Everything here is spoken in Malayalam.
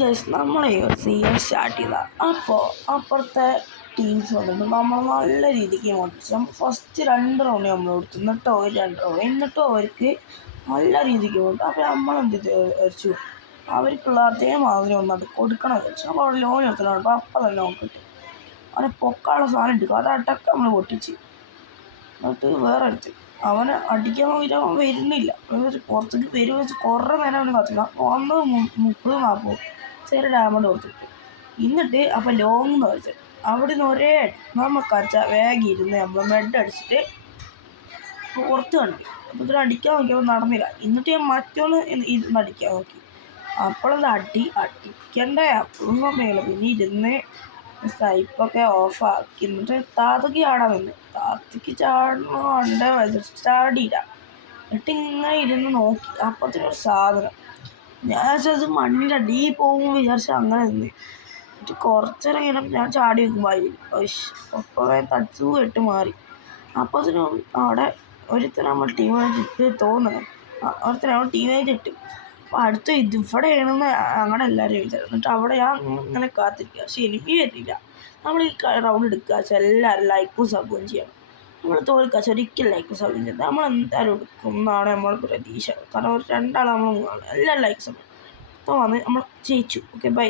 ഗൈസ് നമ്മളെ സീസൺ സ്റ്റാർട്ട് ചെയ്താൽ അപ്പോൾ അപ്പുറത്തെ ടീംസ് വന്നിട്ട് നമ്മൾ നല്ല രീതിക്ക് മൊത്തം ഫസ്റ്റ് 2 റൗണ്ട് നമ്മൾ കൊടുത്തു, എന്നിട്ടോ ഒരു 2 റൗണ്ട് എന്നിട്ടും അവർക്ക് നല്ല രീതിക്ക് കൊടുത്തു. അപ്പോൾ നമ്മളെന്ത് വിചാരിച്ചു, അവർക്കുള്ള അതേമാതിരി ഒന്നത് കൊടുക്കണം വിചാരിച്ചു. അപ്പോൾ അവിടെ ലോൺ എടുത്തിട്ടുണ്ട്. അപ്പം തന്നെ നോക്കിട്ട് അവനെ പൊക്കാനുള്ള സാധനം എടുക്കും, അത് അടക്കം നമ്മൾ പൊട്ടിച്ച് എന്നിട്ട് വേറെ എടുത്ത് അവനെ അടിക്കാൻ നോക്കിയിട്ട് അവൻ വരുന്നില്ല. പുറത്തേക്ക് വരും വെച്ച് കുറേ നേരം അവന് കത്തില്ല. 30-40 ചെറിയ ഡയമണ്ട് കൊടുത്തിട്ട് എന്നിട്ട് അപ്പം ലോങ് എന്ന് വെച്ചാൽ അവിടെ നിന്ന് ഒരേ നമുക്കച്ച വേഗം ഇരുന്ന് നമ്മൾ മെഡ് അടിച്ചിട്ട് പുറത്ത് കണ്ടു. അപ്പോൾ ഇതിൽ അടിക്കാൻ നോക്കിയപ്പോൾ നടന്നില്ല. എന്നിട്ട് ഞാൻ മറ്റൊന്ന് ഇരുന്ന് അടിക്കാൻ നോക്കി. അപ്പോഴത് അടിക്കണ്ട അപ്പോഴും സമയമില്ല. പിന്നെ ഇരുന്ന് സൈപ്പൊക്കെ ഓഫാക്കി എന്നിട്ട് താത്തക്ക് ചാടാൻ നിന്ന്. താത്തക്ക് ചാടണ ചാടിയില്ല. എന്നിട്ട് ഇങ്ങനെ ഇരുന്ന് നോക്കി. അപ്പത്തിനൊരു സാധനം ഞാൻ വിചാരിച്ചത് മണ്ണിൻ്റെ അടിയിൽ പോകുമ്പോൾ വിചാരിച്ച അങ്ങനെ നിന്ന്. എന്നിട്ട് കുറച്ചേരം കഴിഞ്ഞപ്പോൾ ഞാൻ ചാടി വെക്കുമ്പോൾ ഒപ്പം തച്ചു കെട്ട് മാറി. അപ്പത്തിനും അവിടെ ഒരുത്തരം നമ്മൾ ടീമായിട്ട് ഇട്ട് തോന്നുന്നത്, ഒരുത്തരം നമ്മൾ ടീമായിട്ട് ഇട്ട്. അപ്പോൾ അടുത്ത ഇവിടെയാണെന്ന് അങ്ങനെ എല്ലാവരും വിചാരിച്ചു. എന്നിട്ട് അവിടെ ഞാൻ ഇങ്ങനെ കാത്തിരിക്കുക. പക്ഷെ എനിക്ക് വരുന്നില്ല. നമ്മൾ ഈ റൗണ്ട് എടുക്കുക വെച്ചാൽ എല്ലാവരും ലൈക്കും സബും ചെയ്യണം. നമ്മൾ തോൽക്കുക ഒരിക്കലും ലൈക്കും സബും ചെയ്യണം. നമ്മൾ എന്തായാലും എടുക്കും എന്നാണ് നമ്മൾ പ്രതീക്ഷ. കാരണം ഒരു 2 ആൾ നമ്മൾ എല്ലാവരും ലൈക്ക് സബ്. അപ്പോൾ വന്ന് നമ്മൾ ജയിച്ചു. Okay bye.